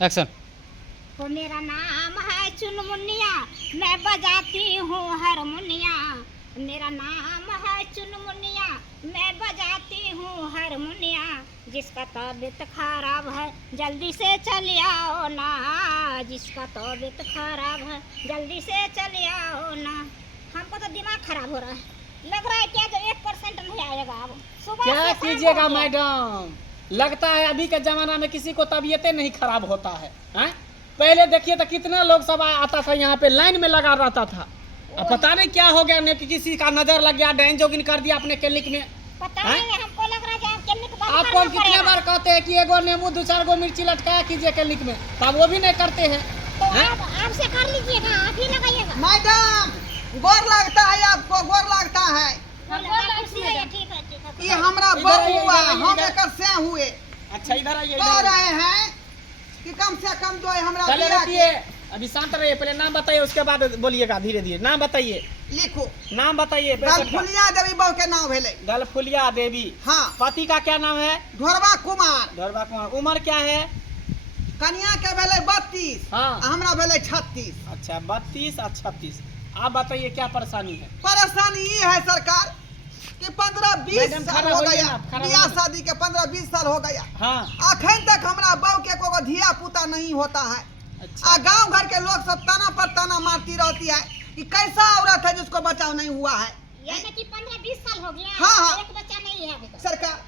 Action. तो मेरा नाम है चुनमुनिया, मैं बजाती हूँ हारमोनिया। मेरा नाम है चुनमुनिया, मैं बजाती हूँ हारमोनिया। जिसका तबीयत खराब है जल्दी से चले आओ ना, जिसका तबीयत खराब है जल्दी से चले आओ ना। हमको तो दिमाग खराब हो रहा है, लग रहा है क्या जो 1% नहीं आएगा। अब सुबह क्या कीजिएगा मैडम, लगता है अभी के जमाना में किसी को तबीयतें नहीं खराब होता है, हैं? पहले देखिए तो कितना लोग सब आता था यहाँ पे, लाइन में लगा रहता था। अब पता नहीं क्या हो गया, कि किसी का नजर लग गया, डाइन जोगिन कर दिया अपने क्लिनिक में। पता नहीं, हमको लग रहा है कि आप क्लिनिक बंद आपको हम करना कितने पड़ेगा। बार कहते हैं कि एगो नींबू 2-4 गो मिर्ची लटकाया कीजिए क्लिनिक में, तब वो भी नहीं करते हैं। तो आप आपसे कर लीजिएगा, आप ही लगाइएगा। मैडम गोर लगता है, आपको गोर लगता है। ठीक है ठीक है। ये हमरा इधर बहू आइए, हुआ, इधर आइए, हम इधर। एकर से हुए अच्छा इधर आइए, कह रहे हैं कि कम से कम जो है हमरा पहले दिया रुकिए, अभी शांत रहिए, पहले नाम बताइए, उसके बाद बोलिएगा धीरे धीरे। नाम बताइए, लिखो। नाम बताइए। गलफुलिया देवी बहू के नाम भेले। गलफुलिया देवी। हाँ। पति का क्या नाम है? ढोरवा कुमार। ढोरवा कुमार। उम्र क्या है? कन्या के भेले 32, हाँ। हमरा भेले 36। अच्छा 32 और 36। आप बताइए क्या परेशानी है? परेशानी ये है सरकार कि 15-20 मैडम, साल खड़ा हो होइए गया, ना, खड़ा बियाह होइए ना। शादी के 15-20 साल हो गया। हाँ। अखन तक हमरा बहू के कोई धिया पुता नहीं होता है। अच्छा। गांव घर के लोग सब ताना पर ताना मारती रहती है कि कैसा औरत है जिसको बचाव नहीं हुआ है। यानी कि 15-20 साल हो गया, हाँ, हाँ। एक बच्चा नहीं है अभी तक। सरकार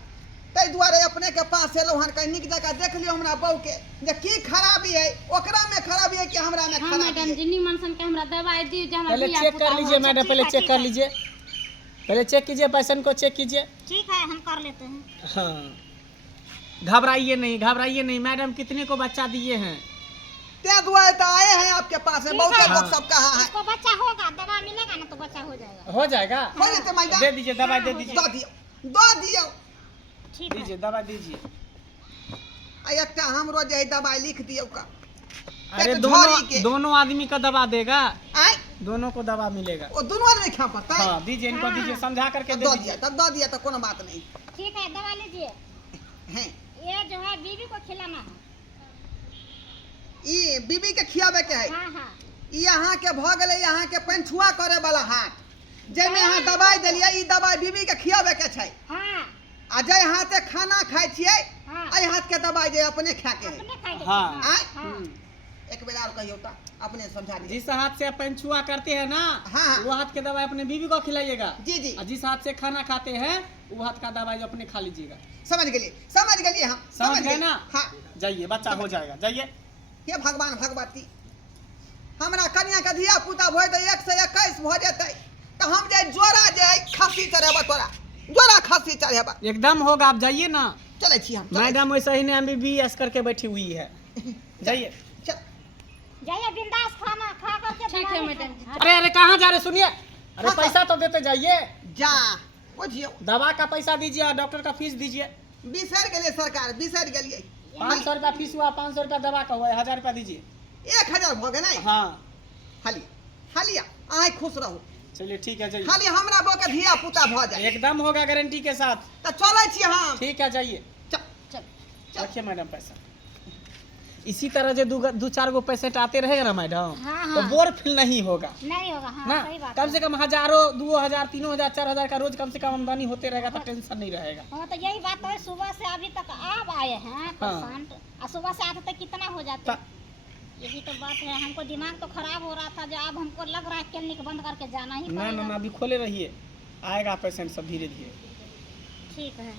तै दुआरे अपने के पास एलो हन, कहीं निक जगह देख लियो हमरा बहू के जे की खराबी है, ओकरा में खराबी है कि हमरा में हाँ खराबी मैडम है। जिन्नी मनसन के हमरा दवाई दी जो हमरा पहले दिया चेक कर पुता लीजिए हुआ। मैडम, पहले चेक कर लीजिए, पहले चेक कीजिए, पेशेंट को चेक कीजिए। ठीक है, हम कर लेते हैं। हाँ, घबराइए नहीं, घबराइए नहीं। मैडम कितने को बच्चा दिए हैं? ते दुआरे तो आए हैं आपके पास में, ठीक बहुत है। लोग सब कहा है। इसको बच्चा होगा, दवा मिलेगा ना तो बच्चा हो जाएगा। हो जाएगा। हो जेते मैडम, दे दीजिए दवाई, दे हाँ, हो दीजिए, दो दियो, दो दियो। ठीक है। दीजिए दवाई दीजिए। आ एकटा हमरो जे है दवाई लिख दियो का। अरे एक झोरी के। दोनों आदमी का दवा देगा, आए दोनों को दवा मिलेगा। वो दोनों आदमी खा पड़ता है। हाँ दीजिए, इनको हाँ। दीजिए, समझा करके दे दो दीजिए। दिया तब दो दिया तो कोनो बात नहीं ठीक है, दवा लीजिए। है। ये जो है बीवी को खिलाना है। ई बीबी के खियावे के है। हाँ हाँ। ई यहाँ के भ गेले, यहाँ के पंछुआ करे वाला हाथ, जेमे यहाँ दवाई देलिए, ई दवाई बीबी के खियावे के छै। हाँ आ जे हाथे खाना खाइ छियै, हाँ। आई हाथ के दवाई जे अपने खा के है। अपने खाएंगे। हाँ। आए हाँ। एक बेर और कहियो ता अपने समझा दीजिए। जिस हाथ से आप पंचुआ करते हैं ना, हाँ। वो हाथ के दवाई अपने बीवी को खिलाइएगा। जी जी और जिस हाथ से खाना खाते हैं वो हाथ का दवाई जो अपने खा लीजिएगा। समझ गेलिए हम समझ गए गेलिए। ना? हाँ। जाइए, बच्चा हो जाएगा, जाइए। हे भगवान भगवती, हमरा कन्या के धिया पुता भोइ दे 1 से 21 भ जेतै तो हम जे जोरा जे है खस्सी चढ़ेबा, तोरा जोरा खस्सी चढ़ेबा। एकदम होगा, आप जाइए ना। चले छी हम, चले मैडम वैसे ही ने MBBS करके बैठी हुई है, जाइए। छी। चल। जाइए, बिंदास खाना खा करके ठीक दवा है लेते मैडम। हैं। अरे अरे कहाँ जा रहे, सुनिए। अरे हाँ, पैसा तो देते जाइए, जा बुझियो दवा का पैसा दीजिए और डॉक्टर का फीस दीजिए। बिसर गेलिए सरकार, बिसर गेलिए। 500 रुपया फीस हुआ, 500 रुपया दवा का हुआ, 1000 रुपया दीजिए। 1000 भ गेलै। हाँ हालिया आय खुश रहू। चलिए ठीक है, जाइए। खाली हमरा बो के धिया पुता भ जाए एकदम होगा गारंटी के साथ। तो चले छी हम। ठीक है, जाइए। चल चल चल। रखिए मैडम पैसा। इसी तरह जो 2-4 गो पेशेंट आते रहेगा ना मैडम, हाँ, तो हाँ। बोर फील नहीं होगा नहीं होगा। हाँ ना। सही बात कम है। से कम हजारों, 2000, 3000, 4000 का रोज कम से कम आमदनी होते रहेगा तो टेंशन नहीं रहेगा। हाँ तो यही बात है, सुबह से अभी तक आप आए हैं हाँ। पेशेंट, और सुबह से आते तक कितना हो जाता ता- यही तो बात है। हमको दिमाग तो खराब हो रहा था, जो अब हमको लग रहा है क्लिनिक बंद करके जाना ही ना ना पड़ेगा। ना, अभी खोले रहिए, आएगा पेशेंट सब धीरे धीरे। ठीक है।